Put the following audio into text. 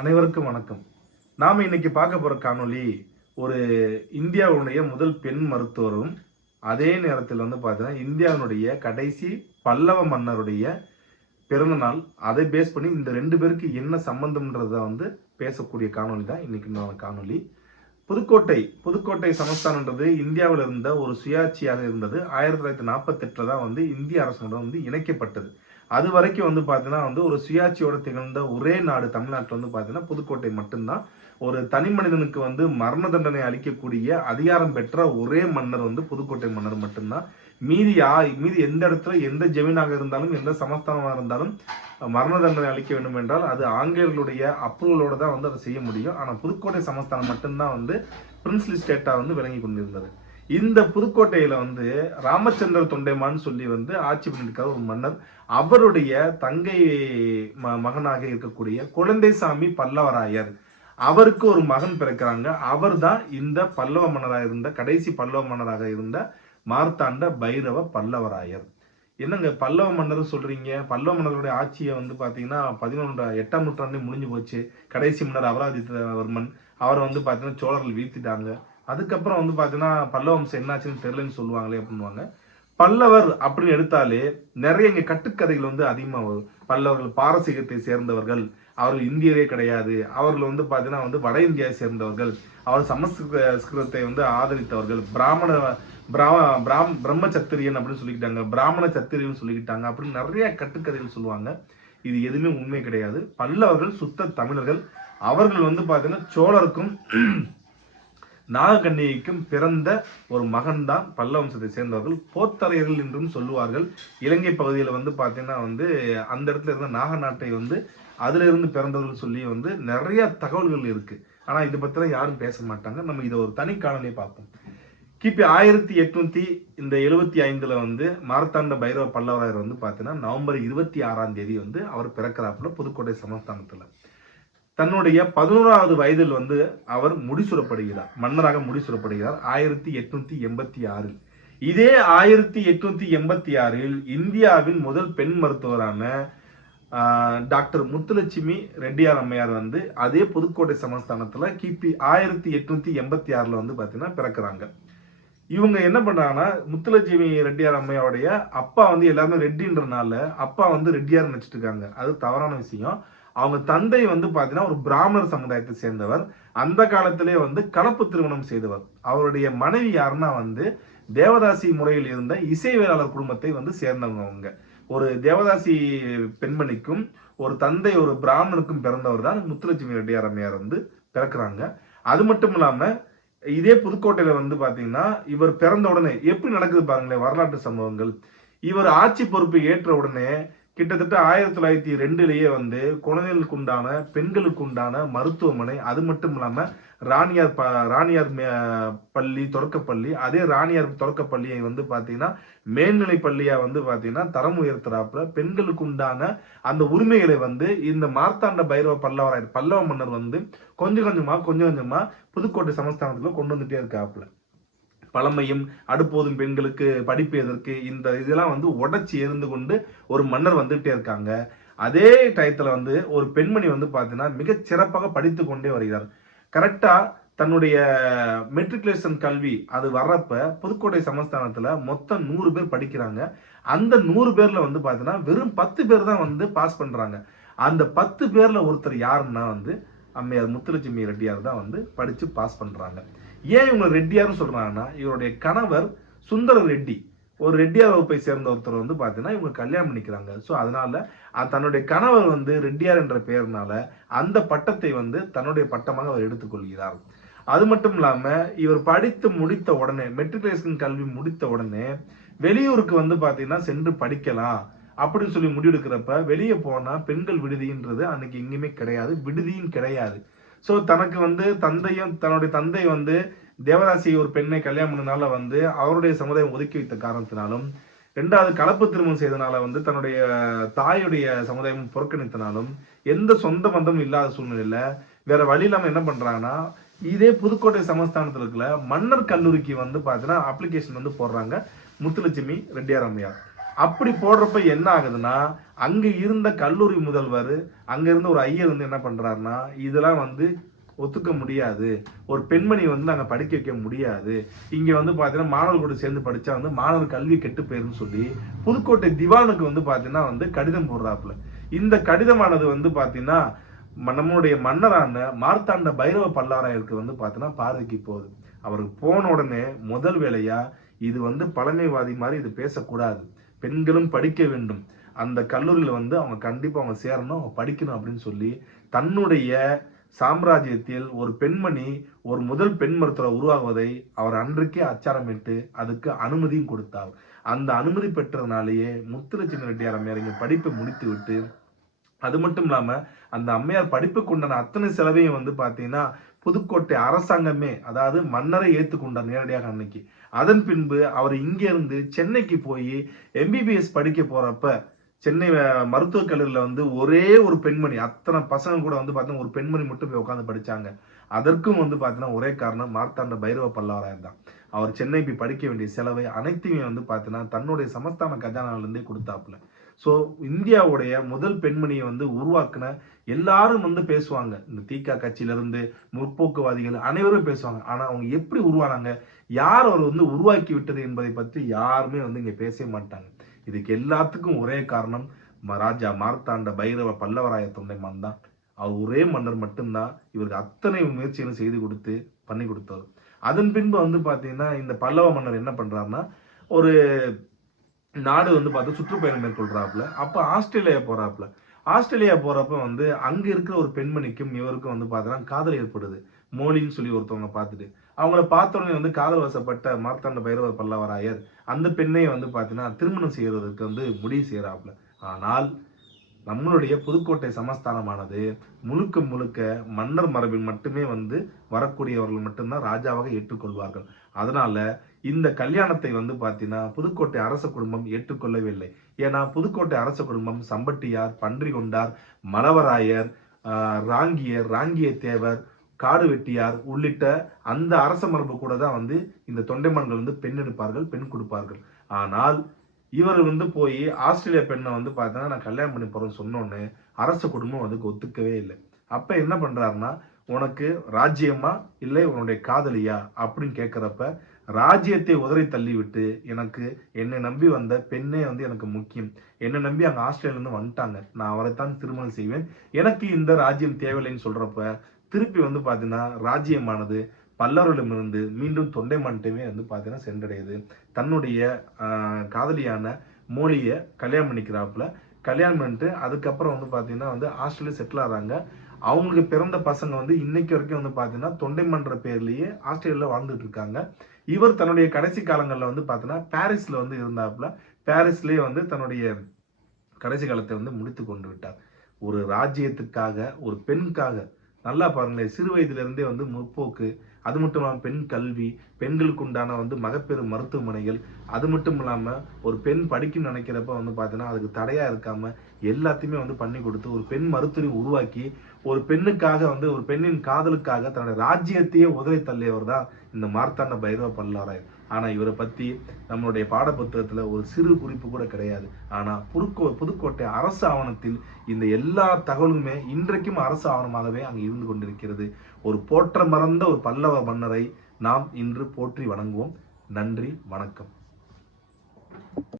அனைவருக்கும் வணக்கம். நாம இன்னைக்கு பார்க்க போற காணொளி ஒரு இந்தியாவுடைய முதல் பெண் மருத்துவரும், அதே நேரத்தில் பார்த்தீங்கன்னா இந்தியாவினுடைய கடைசி பல்லவ மன்னருடைய பிறந்த நாள். அதை பேஸ் பண்ணி இந்த 2 பேருக்கு என்ன சம்பந்தம்ன்றத பேசக்கூடிய காணொளி தான் இன்னைக்கு காணொளி. புதுக்கோட்டை சமஸ்தானன்றது இந்தியாவில் இருந்த ஒரு சுயாட்சியாக இருந்தது. 1948 தான் இந்திய அரசுடன் இணைக்கப்பட்டது. அது வரைக்கும் பார்த்தீங்கன்னா ஒரு சுயாட்சியோட திகழ்ந்த ஒரே நாடு தமிழ்நாட்டில் பார்த்தீங்கன்னா புதுக்கோட்டை மட்டும்தான். ஒரு தனி மனிதனுக்கு மரண தண்டனை அளிக்கக்கூடிய அதிகாரம் பெற்ற ஒரே மன்னர் புதுக்கோட்டை மன்னர் மட்டும்தான். மீதி எந்த இடத்துல எந்த ஜமீனாக இருந்தாலும் எந்த சமஸ்தானமாக இருந்தாலும் மரண தண்டனை அளிக்க வேண்டும் என்றால் அது ஆங்கிலேயர்களுடைய அப்ரூவலோட தான் அதை செய்ய முடியும். ஆனால் புதுக்கோட்டை சமஸ்தானம் மட்டும்தான் பிரின்ஸ்லி ஸ்டேட்டா விளங்கி கொண்டிருந்தது. இந்த புதுக்கோட்டையில ராமச்சந்திர தொண்டைமான் சொல்லி ஆட்சி பண்ணிருக்கார் ஒரு மன்னர். அவருடைய தங்கை மகனாக இருக்கக்கூடிய குழந்தைசாமி பல்லவராயர், அவருக்கு ஒரு மகன் பிறக்கிறாங்க. அவர் தான் இந்த பல்லவ மன்னராக இருந்த கடைசி பல்லவ மன்னராக இருந்த மார்த்தாண்ட பைரவ பல்லவராயர். என்னங்க பல்லவ மன்னர் சொல்றீங்க? பல்லவ மன்னருடைய ஆட்சியை பாத்தீங்கன்னா 8ஆம் நூற்றாண்டு முடிஞ்சு போச்சு. கடைசி மன்னர் அபராஜிதவர்மன் அவர் பாத்தீங்கன்னா சோழர்கள் வீழ்த்திட்டாங்க. அதுக்கப்புறம் பாத்தீங்கன்னா பல்லவ வம்சம் என்னாச்சுன்னு தெரியலன்னு சொல்லுவாங்களே அப்படின்வாங்க. பல்லவர் அப்படின்னு எடுத்தாலே நிறைய இங்க கட்டுக்கதைகள் அதிகமா வரும். பல்லவர்கள் பாரசீகத்தை சேர்ந்தவர்கள், அவர்கள் இந்தியரே கிடையாது, அவர்கள் பாத்தீங்கன்னா வட இந்தியாவை சேர்ந்தவர்கள், அவர் சமஸ்கிருதத்தை ஆதரித்தவர்கள், பிரம்ம சத்திரியன் அப்படின்னு சொல்லிக்கிட்டாங்க, பிராமண சத்திரியன் சொல்லிக்கிட்டாங்க அப்படின்னு நிறைய கட்டுக்கதைகள் சொல்லுவாங்க. இது எதுவுமே உண்மை கிடையாது. பல்லவர்கள் சுத்த தமிழர்கள். அவர்கள் பாத்தீங்கன்னா சோழருக்கும் நாகக்கண்ணிக்கும் பிறந்த ஒரு மகன் தான் பல்லவ வம்சத்தை சேர்ந்தவர்கள். போத்தரையர்கள் என்றும் சொல்லுவார்கள். இலங்கை பகுதியில் பாத்தீங்கன்னா அந்த இடத்துல இருந்த நாக நாட்டை அதுல இருந்து பிறந்தவர்கள் சொல்லி நிறைய தகவல்கள் இருக்கு. ஆனா இதை பத்தி யாரும் பேச மாட்டாங்க. நம்ம இதை ஒரு தனி காணொலியை பார்ப்போம். கிபி 1875 மார்த்தாண்ட பைரவ பல்லவராயர் பாத்தீங்கன்னா நவம்பர் 26ஆம் தேதி அவர் பிறக்கிறாப்புல புதுக்கோட்டை சமஸ்தானத்துல. தன்னுடைய 11வது வயதில் அவர் முடிசூரப்படுகிறார், மன்னராக முடிசூரப்படுகிறார் 1886. இதே 1886 இந்தியாவின் முதல் பெண் மருத்துவரான டாக்டர் முத்துலட்சுமி ரெட்டியார் அம்மையார் அதே புதுக்கோட்டை சமஸ்தானத்துல கிபி 1886 பாத்தீங்கன்னா பிறக்கிறாங்க. இவங்க என்ன பண்றாங்கன்னா, முத்துலட்சுமி ரெட்டியார் அம்மையோடைய அப்பா எல்லாருமே ரெட்டின்றனால அப்பா ரெட்டியார் நினைச்சிட்டு இருக்காங்க. அது தவறான விஷயம். அவங்க தந்தை பாத்தீங்கன்னா ஒரு பிராமணர் சமுதாயத்தை சேர்ந்தவர். அந்த காலத்திலே கலப்பு திருமணம் செய்தவர். அவருடைய மனைவி யாருன்னா தேவதாசி முறையில் இருந்த இசைவேளாளர் குடும்பத்தை சேர்ந்தவங்க. அவங்க ஒரு தேவதாசி பெண்மணிக்கும் ஒரு தந்தை ஒரு பிராமணனுக்கும் பிறந்தவர் தான் முத்துலட்சுமி ரெட்டியார் அம்மையார் பிறக்கிறாங்க. அது மட்டும் இல்லாம இதே புதுக்கோட்டையில பாத்தீங்கன்னா இவர் பிறந்த உடனே எப்படி நடக்குது பாருங்களேன் வரலாற்று சம்பவங்கள். இவர் ஆட்சி பொறுப்பு ஏற்ற உடனே கிட்டத்தட்ட 1902லயே குழந்தைகளுக்கு உண்டான பெண்களுக்கு உண்டான மருத்துவமனை, அது மட்டும் இல்லாம ராணியார் பள்ளி தொடக்கப்பள்ளி, அதே ராணியார் தொடக்கப்பள்ளியை பாத்தீங்கன்னா மேல்நிலை பள்ளியா பாத்தீங்கன்னா தரம் உயர்த்துறாப்புல பெண்களுக்கு உண்டான அந்த உரிமைகளை இந்த மார்த்தாண்ட பைரவ பல்லவ மன்னர் கொஞ்சம் கொஞ்சமா புதுக்கோட்டை சமஸ்தானத்துல கொண்டு வந்துட்டே இருக்காப்புல. பழமையும் அடுப்போதும் பெண்களுக்கு படிப்பு எதற்கு இந்த இதெல்லாம் உடைச்சி எரிந்து கொண்டு ஒரு மன்னர் வந்துட்டே இருக்காங்க. அதே டயத்துல ஒரு பெண்மணி பாத்தீங்கன்னா மிக சிறப்பாக படித்து கொண்டே வருகிறார். கரெக்டா தன்னுடைய மெட்ரிகுலேஷன் கல்வி அது வர்றப்ப புதுக்கோட்டை சமஸ்தானத்துல மொத்தம் 100 பேர் படிக்கிறாங்க. அந்த 100 பேர்ல பாத்தீங்கன்னா வெறும் 10 பேர் தான் பாஸ் பண்றாங்க. அந்த 10 பேர்ல ஒருத்தர் யாருன்னா அம்மையார் முத்துலட்சுமி ரெட்டியார் தான் படிச்சு பாஸ் பண்றாங்க. ஏன் இவங்க ரெட்டியார்னு சொல்றாங்கன்னா, இவருடைய கணவர் சுந்தர ரெட்டி ஒரு ரெட்டியார் வகுப்பை சேர்ந்த ஒருத்தர் பாத்தீங்கன்னா இவங்க கல்யாணம் பண்ணிக்கிறாங்க. சோ அதனால தன்னுடைய கணவர் ரெட்டியார் என்ற பெயர்னால அந்த பட்டத்தை தன்னுடைய பட்டமாக அவர் எடுத்துக்கொள்கிறார். அது மட்டும் இல்லாம இவர் படித்து முடித்த உடனே மெட்ரிகுலேஷன் கல்வி முடித்த உடனே வெளியூருக்கு பாத்தீங்கன்னா சென்று படிக்கலாம் அப்படின்னு சொல்லி முடிவெடுக்கிறப்ப வெளியே போனா பெண்கள் விடுதின்றது அன்னைக்கு எங்கேயுமே கிடையாது, விடுதியும் கிடையாது. சோ தனக்கு தன்னுடைய தந்தை தேவதாசி ஒரு பெண்ணை கல்யாணம் பண்ணனால அவருடைய சமுதாயம் ஒதுக்கி வைத்த காரணத்தினாலும், 2வது கலப்பு திருமணம் செய்தனால தன்னுடைய தாயுடைய சமுதாயம் புறக்கணித்தனாலும், எந்த சொந்த பந்தமும் இல்லாத சூழ்நிலையில வேற வழி இல்லாம என்ன பண்றாங்கன்னா, இதே புதுக்கோட்டை சமஸ்தானத்துல இருக்கிற மன்னர் கல்லூரிக்கு பாத்தீங்கன்னா அப்ளிகேஷன் போடுறாங்க முத்துலட்சுமி ரெட்டியார் அம்மையார். அப்படி போடுறப்ப என்ன ஆகுதுன்னா, அங்க இருந்த கல்லூரி முதல்வர், அங்க இருந்த ஒரு ஐயர் வந்து என்ன பண்றாருன்னா, இதெல்லாம் வந்து ஒத்துக்க முடியாது. ஒரு பெண்மணி வந்து நாங்க படிக்க வைக்க முடியாது. இங்க வந்து பாத்தீங்கன்னா, மாணவர்கள் கூட சேர்ந்து படிச்சா வந்து மாணவர் கல்வி கெட்டு போயிருன்னு சொல்லி, புதுக்கோட்டை திவானுக்கு வந்து பாத்தீங்கன்னா வந்து கடிதம் போடுறாப்புல. இந்த கடிதமானது வந்து பாத்தீங்கன்னா, நம்முடைய மன்னரான மார்த்தாண்ட பைரவ பல்லாராயருக்கு வந்து பாத்தீங்கன்னா பார்வைக்கு போகுது. அவருக்கு போன உடனே முதல் வேலையா, இது வந்து பழமைவாதி மாதிரி இது பேசக்கூடாது. பெண்களும் படிக்க வேண்டும். அந்த கல்லூரியில வந்து அவங்க கண்டிப்பா அவங்க சேரணும், அவங்க படிக்கணும் அப்படின்னு சொல்லி, தன்னுடைய சாம்ராஜ்யத்தில் ஒரு பெண்மணி ஒரு முதல் பெண் மருத்துவர் உருவாகுவதை அவர் அன்றைக்கே அச்சாரமிட்டு அதுக்கு அனுமதியும் கொடுத்தார். அந்த அனுமதி பெற்றதுனாலேயே முத்துலட்சுமி ரெட்டியார் அம்மையார் இங்க படிப்பை முடித்து விட்டு, அது மட்டும் இல்லாம அந்த அம்மையார் படிப்புக்கு உண்டான அத்தனை செலவையும் வந்து பாத்தீங்கன்னா புதுக்கோட்டை அரசாங்கமே, அதாவது மன்னரை ஏத்துக்கொண்டார் நேரடியாக அன்னைக்கு. அதன் பின்பு அவர் இங்க இருந்து சென்னைக்கு போய் எம்பிபிஎஸ் படிக்க போறப்ப சென்னை மருத்துவக் கல்லூரியில வந்து ஒரே ஒரு பெண்மணி, அத்தனை பசங்க கூட வந்து பாத்தீங்கன்னா ஒரு பெண்மணி மட்டும் போய் உட்கார்ந்து படிச்சாங்க. அதற்கும் வந்து பாத்தீங்கன்னா ஒரே காரணம் மார்த்தாண்ட பைரவ பல்லாவராயர் தான். அவர் சென்னை போய் படிக்க வேண்டிய செலவை அனைத்தையுமே வந்து பாத்தீங்கன்னா தன்னுடைய சமஸ்தான கஜானால இருந்தே கொடுத்தாப்புல. சோ இந்தியாவுடைய முதல் பெண்மணியை வந்து உருவாக்குன எல்லாரும் வந்து பேசுவாங்க. இந்த தீகா கட்சியில இருந்து முற்போக்குவாதிகள் அனைவரும் பேசுவாங்க. ஆனா அவங்க எப்படி உருவானாங்க? யார் அவர் வந்து உருவாக்கி விட்டது என்பதை பற்றி யாருமே வந்து இங்க பேசவே மாட்டாங்க. இதுக்கு எல்லாத்துக்கும் ஒரே காரணம் ராஜா மார்த்தாண்ட பைரவ பல்லவராய தொண்டைமான் தான். அவர் ஒரே மன்னர் மட்டும்தான் இவருக்கு அத்தனை முயற்சிகளும் செய்து கொடுத்து பண்ணி கொடுத்தவர். அதன் பின்பு வந்து பாத்தீங்கன்னா இந்த பல்லவ மன்னர் என்ன பண்றாருன்னா, ஒரு நாடு வந்து பார்த்து சுற்றுப்பயணம் மேற்கொள்றாப்புல. அப்ப ஆஸ்திரேலியா போறாப்புல. ஆஸ்திரேலியா போறப்ப வந்து அங்க இருக்கிற ஒரு பெண்மணிக்கும் இவருக்கும் வந்து பார்த்தீங்கன்னா காதல் ஏற்படுது. மோலின்னு சொல்லி ஒருத்தவங்க பார்த்துட்டு. அவங்கள பார்த்த உடனே வந்து காதல் வசப்பட்ட மார்த்தாண்ட பைரவ பல்லவராயர் அந்த பெண்ணை வந்து பார்த்தீங்கன்னா திருமணம் செய்வதற்கு வந்து முடிவு செய்றாப்புல. ஆனால் நம்மளுடைய புதுக்கோட்டை சமஸ்தானமானது முழுக்க முழுக்க மன்னர் மரபில் மட்டுமே வந்து வரக்கூடியவர்கள் மட்டும்தான் ராஜாவாக ஏற்றுக்கொள்வார்கள். அதனால இந்த கல்யாணத்தை வந்து பாத்தீங்கன்னா புதுக்கோட்டை அரச குடும்பம் ஏற்றுக்கொள்ளவே இல்லை. ஏன்னா புதுக்கோட்டை அரச குடும்பம் சம்பட்டியார், பன்றிகொண்டார், மலவராயர், ராங்கியர், ராங்கிய தேவர், காடு வெட்டியார் உள்ளிட்ட அந்த அரச மரபு கூட தான் வந்து இந்த தொண்டைமான்கள் வந்து பெண் எடுப்பார்கள், பெண் கொடுப்பார்கள். ஆனால் இவர் வந்து போய் ஆஸ்திரேலியா பெண்ணை வந்து பார்த்தீங்கன்னா நான் கல்யாணம் பண்ணி போறேன்னு சொன்னோன்னு அரச குடும்பம் அதுக்கு ஒத்துக்கவே இல்லை. அப்ப என்ன பண்றாருன்னா, உனக்கு ராஜ்யமா இல்லை உன்னுடைய காதலியா அப்படின்னு கேட்கிறப்ப ராஜ்யத்தை உதறி தள்ளிவிட்டு எனக்கு என்னை நம்பி வந்த பெண்ணே வந்து எனக்கு முக்கியம். என்னை நம்பி அங்க ஆஸ்திரேலியா இருந்து வந்துட்டாங்க. நான் அவரைத்தான் திருமணம் செய்வேன். எனக்கு இந்த ராஜ்யம் தேவையில்லைன்னு சொல்றப்ப திருப்பி வந்து பாத்தீங்கன்னா ராஜ்யமானது பல்லவரிடமிருந்து மீண்டும் தொண்டைமான்ட்டவே வந்து பாத்தீங்கன்னா சென்றடையுது. தன்னுடைய காதலியான மோலிய கல்யாணம் பண்ணிக்கிறாப்புல. கல்யாணம் பண்ணிட்டு அதுக்கப்புறம் வந்து பாத்தீங்கன்னா வந்து ஆஸ்திரேலியா செட்டில் ஆறாங்க. அவங்களுக்கு பிறந்த பசங்க வந்து இன்னைக்கு வரைக்கும் வந்து பாத்தீங்கன்னா தொண்டைமன்ற பேர்லயே ஆஸ்திரேலியால வாழ்ந்துட்டு இருக்காங்க. இவர் தன்னுடைய கடைசி காலங்கள்ல வந்து பாத்தீங்கன்னா பாரிஸ்ல வந்து இருந்தாப்புல. பாரிஸ்லயே வந்து தன்னுடைய கடைசி காலத்தை வந்து முடித்து கொண்டு விட்டார். ஒரு ராஜ்யத்துக்காக, ஒரு பெண்ணுக்காக நல்லா பாருங்களேன், சிறு வயதில இருந்தே வந்து முற்போக்கு, அது மட்டும் இல்லாம பெண் கல்வி, பெண்களுக்கு உண்டான வந்து மகப்பேறு மருத்துவமனைகள், அது மட்டும் இல்லாம ஒரு பெண் படிக்கணும்னு நினைக்கிறப்ப வந்து பார்த்தீங்கன்னா, அதுக்கு தடையா இருக்காம எல்லாத்தையுமே வந்து பண்ணி கொடுத்து, ஒரு பெண் மருத்துவரை உருவாக்கி, ஒரு பெண்ணுக்காக வந்து ஒரு பெண்ணின் காதலுக்காக தன்னுடைய ராஜ்யத்தையே உதறி தள்ளியவர் தான் இந்த மார்த்தாண்ட பைரவ பல்லாராயர். ஆனா இவரை பத்தி நம்மளுடைய பாட புத்தகத்துல ஒரு சிறு குறிப்பு கூட கிடையாது. ஆனா புதுக்கோட்டை அரசு ஆவணத்தில் இந்த எல்லா தகவலுமே இன்றைக்கும் அரசு ஆவணமாகவே அங்கு இருந்து கொண்டிருக்கிறது. ஒரு போற்ற மறந்த ஒரு பல்லவ மன்னரை நாம் இன்று போற்றி வணங்குவோம். நன்றி, வணக்கம்.